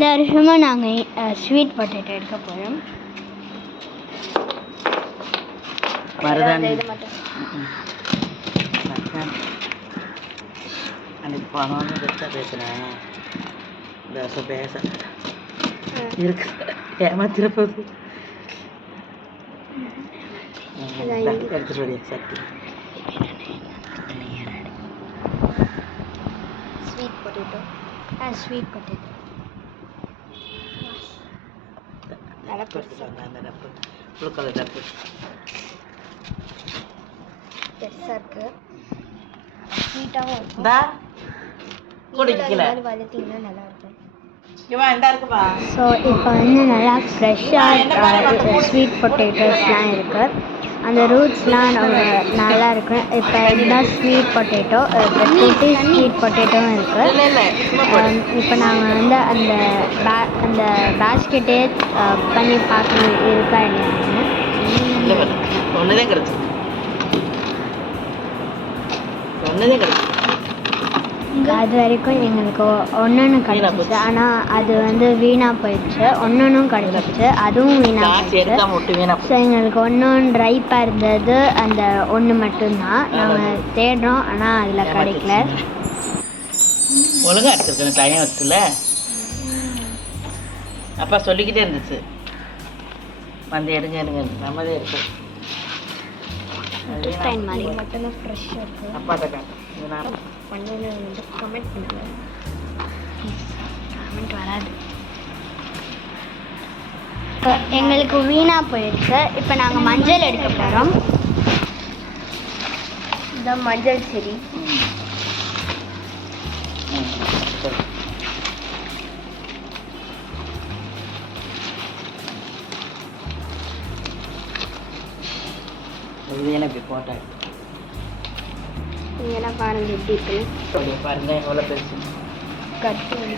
இந்த வருஷமும் நாங்கள் ஸ்வீட் பொட்டேட்டோ எடுக்க போகிறோம். இது மட்டும் அன்னைக்கு போனோன்னு பேசுகிறேன். இந்த வருஷம் பேச இருக்கு ஏமாத்திர போகுது. எடுத்துட்டு வரையா சட்டி ஸ்வீட் பொட்டேட்டோ ஸ்வீட் பொட்டேட்டோ அந்த டப்பு ப்ளூ கலர் டப்பு பெருசாக இருக்குது. ஸ்வீட்டாகவும் இருக்கும். வளர்த்திங்கன்னா நல்லாயிருக்கும். ஸோ இப்போ வந்து நல்லா ஃப்ரெஷ்ஷாக ஸ்வீட் பொட்டேட்டோஸ்லாம் இருக்குது. அந்த ரூட்ஸ்லாம் நல்லா இருக்கும். இப்போ இதுதான் ஸ்வீட் பொட்டேட்டோ, இப்போ குட்டி ஸ்வீட் பொட்டேட்டோவும் இருக்குது. இப்போ நாங்கள் வந்து அந்த பேஸ்கெட்டே பண்ணி பார்க்கணும் இருக்கா இல்லையான்னு. ஒன்றுதே கிடச்சி அது வரைக்கும் எங்களுக்கு ஒன்று கிடச்சிச்சு. ஆனால் அது வந்து வீணாக போயிடுச்சு. ஒன்றும் கிடச்சிச்சு, அதுவும் வீணாக போயிடுச்சு. ஸோ எங்களுக்கு ஒன்று ரைப்பாக இருந்தது அந்த ஒன்று மட்டும்தான். நாங்கள் தேடுறோம், ஆனால் அதில் கிடைக்கல. ஒழுங்காக எடுத்துருக்கேன் டைம் வச்சுல அப்பா சொல்லிக்கிட்டே இருந்துச்சு வந்து எடுங்க எடுங்க நம்மதே இருக்கும். மாதிரி மட்டும்தான் ஃப்ரெஷ்ஷாக இருக்குது. அப்பாட்ட காட்டும் பண்ணு வந்து கமெண்ட் பண்ணுங்க. கமெண்ட் வராது. எங்களுக்கு வீணாக போயிடுச்சு. இப்போ நாங்கள் மஞ்சள் எடுக்க போகிறோம். இந்த மஞ்சள் செடி இப்படி போட்டேன். இதெல்லாம் பாருங்கள் எப்படி இருக்குன்னு. பாருங்க எவ்வளோ பெருசு. கற்பூரவள்ளி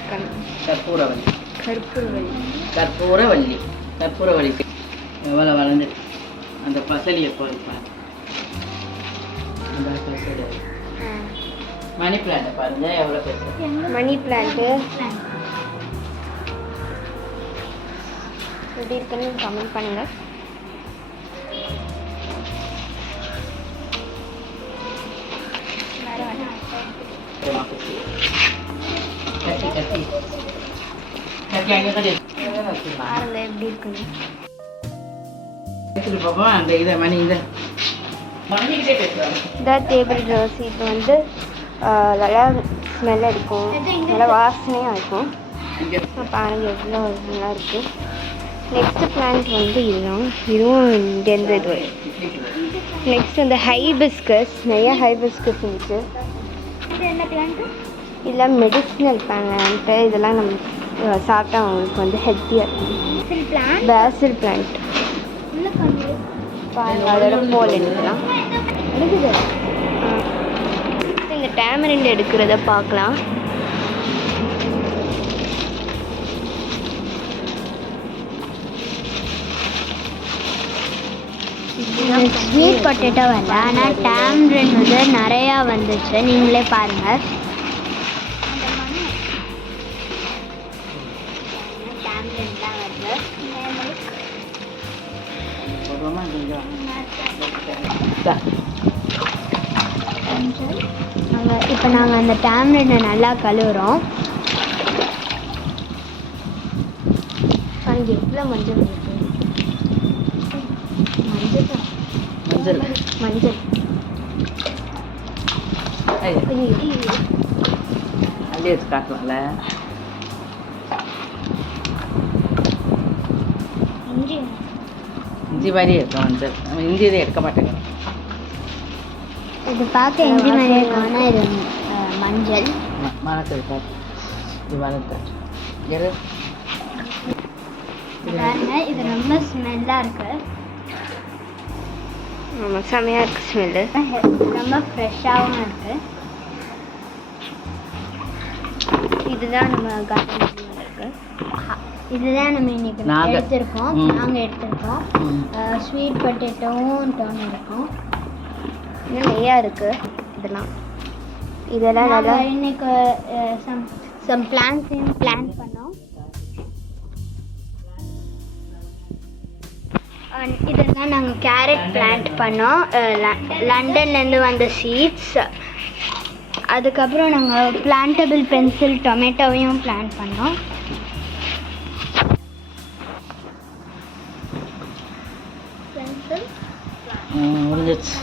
கற்பூரவள்ளி கற்பூரவள்ளி எவ்வளோ வளர்ந்து அந்த பசலியை பாருங்க. அந்த பசலி மணி பிளான்ட்டை பாருங்க எவ்வளோ பெருசு. மணி பிளான்ட்டு எப்படி இருக்குன்னு கமெண்ட் பண்ணுங்கள். பாருங்க எப்படி இருக்குன்னு. இதான் டேபிள் ரோஸ். இது வந்து நல்லா ஸ்மெல் அடிக்கும், நல்லா வாசனையாக இருக்கும். பாருங்க எவ்வளோ நல்லா இருக்குது. நெக்ஸ்ட் பிளான்ட் வந்து இதுதான். இதுவும் இங்கேருந்து இது. நெக்ஸ்ட் இந்த ஹைபிஸ்கஸ், நிறைய ஹைபிஸ்கஸ் இருந்துச்சு. என்ன பிளான்ட்டு? இதெல்லாம் மெடிசினல் பிளான்ட்டு. இதெல்லாம் நம்ம சாப்பிட்டா அவங்களுக்கு வந்து ஹெல்த்தியாக இருக்கும். பேசில் பிளான்ட் பாருங்க, அதோட போல் எடுக்கலாம். எடுக்குது. இந்த டேமரிண்ட் எடுக்கிறத பார்க்கலாம். ஸ்வீட் பொட்டேட்டோ வரல, ஆனால் டேமரிண்ட் வந்து நிறையா வந்துச்சு. நீங்களே பாருங்கள். இப்போ நாங்கள் அந்த டேம்லெட்டை நல்லா கழுவுறோம். அங்கே எவ்வளோ மஞ்சள் இருக்கு. மஞ்சள் மஞ்சள் காட்டுவாங்கல்ல. இஞ்சி மாதிரி இருக்கும் மஞ்சள். நம்ம இஞ்சி இதை எடுக்க மாட்டேங்கிறோம். இது பார்க்க இஞ்சி மாதிரி இருக்கும், இது மஞ்சள். மணத்தல் காட்டு. இது மணத்தல் பாருங்க, இது ரொம்ப ஸ்மெல்லாக இருக்கு. ஆமாம், செம்மையாக இருக்குது ஸ்மெல்லு. ரொம்ப ஃப்ரெஷ்ஷாகவும் இருக்குது. இதுதான் நம்ம கார்டன் இருக்கு. இதுதான் நம்ம இன்னைக்கு எடுத்திருக்கோம். நாங்கள் எடுத்திருக்கோம். ஸ்வீட் பொட்டேட்டோவும் டோன் இருக்கும். இன்னும் நிறையா இருக்குது. இதெல்லாம் நல்லா இன்னைக்கு சம் பிளான்ஸையும் பிளான் பண்ணோம். இதெல்லாம் நாங்கள் கேரட் பிளான்ட் பண்ணோம், லண்டன்லேருந்து வந்த சீட்ஸ். அதுக்கப்புறம் நாங்கள் பிளான்டபிள் பென்சில் டொமேட்டோவையும் பிளான்ட் பண்ணோம். பென்சில் முடிஞ்சிச்சு.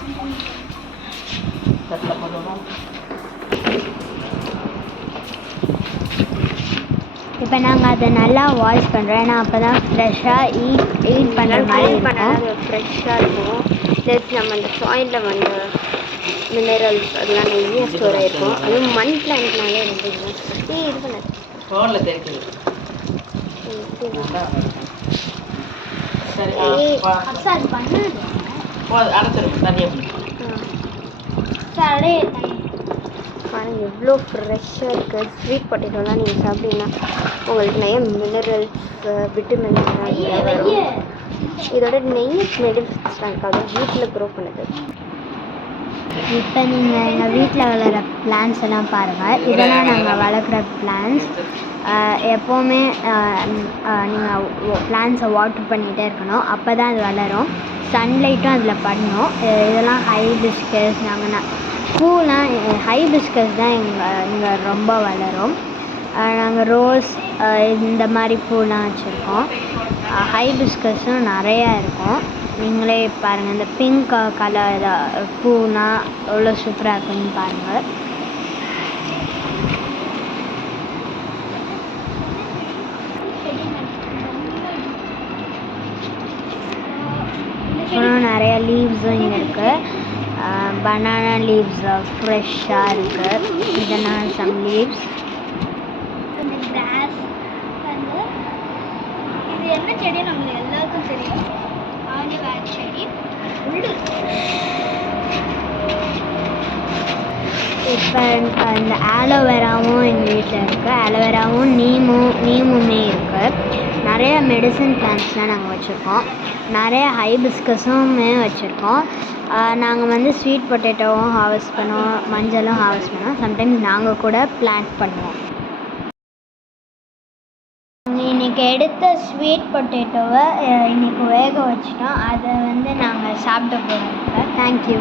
இப்போ நாங்கள் அதை நல்லா வாஷ் பண்ணுறோம், ஏன்னா அப்போ தான் ஃப்ரெஷ்ஷாக ஈட் பண்ணுற மாதிரி இருக்கும். ஃப்ரெஷ்ஷாக இருக்கும். ப்ளஸ் நம்ம அந்த சாயிலில் வந்து மினரல்ஸ் அதெல்லாம் நிறைய ஸ்டோர் ஆகிருக்கும். அதுவும் மண் பிளான்ட்னாலே ரொம்ப இது பண்ணது ஃபோனில் தெரியுது. சரி அது பண்ணாது அடைச்சிடும் தனியாக சரி. பாருங்கள் எவ்வளோ ஃப்ரெஷ்ஷாக இருக்குது. ஸ்வீட் பொட்டேட்டோலாம் நீங்கள் சாப்பிட்டீங்கன்னா உங்களுக்கு நிறைய மினரல்ஸ் விட்டமின்ஸ் வரும். இதோட நெய் மெடிசன்ஸ்லாம் இருக்காது, வீட்டில் க்ரோ பண்ணுது. இப்போ நீங்கள் எங்கள் வீட்டில் வளர்கிற பிளான்ஸ் எல்லாம் பாருங்கள். இதெல்லாம் நாங்கள் வளர்க்குற பிளான்ஸ். எப்போவுமே நீங்கள் பிளான்ஸை வாட்டர் பண்ணிகிட்டே இருக்கணும், அப்போ தான் அது வளரும். சன்லைட்டும் அதில் பண்ணணும். இதெல்லாம் ஹைபிஸ்கஸ். நாங்கள் பூலாம் ஹைபிஸ்கஸ் தான் இங்கே ரொம்ப வளரும். நாங்கள் ரோஸ் இந்த மாதிரி பூலாம் வச்சுருக்கோம். ஹைபிஸ்கஸும் நிறையா இருக்கும். நீங்களே பாருங்கள், இந்த பிங்க் கலர் பூனா எவ்வளோ சூப்பராக இருக்குன்னு பாருங்கள். இன்னும் நிறைய லீவ்ஸும் இங்கே இருக்குது. பனானா லீவ்ஸ் ஃப்ரெஷ்ஷாக இருக்குது. இதெல்லாம் சம் லீவ்ஸ். கிராஸ் வந்து இது என்ன செடி நம்மளுக்கு எல்லாருக்கும் தெரியும், ஆலிவேர் செடி. இப்போ அந்த ஆலோவேராவும் எங்கள் வீட்டில் இருக்குது. ஆலோவேராவும் நீமுமே இருக்குது. நிறைய மெடிசன் பிளான்ட்ஸ்லாம் நாங்கள் வச்சுருக்கோம். நிறைய ஹைபிஸ்கஸுமே வச்சுருக்கோம். நாங்கள் வந்து ஸ்வீட் பொட்டேட்டோவும் ஹார்வெஸ்ட் பண்ணுவோம், மஞ்சளும் ஹார்வெஸ்ட் பண்ணுவோம். சம்டைம்ஸ் நாங்கள் கூட பிளான்ட் பண்ணுவோம். நாங்கள் இன்றைக்கி எடுத்த ஸ்வீட் பொட்டேட்டோவை இன்றைக்கி வேக வச்சிட்டோம். அதை வந்து நாங்கள் சாப்பிட போகிறோம். தேங்க்யூ.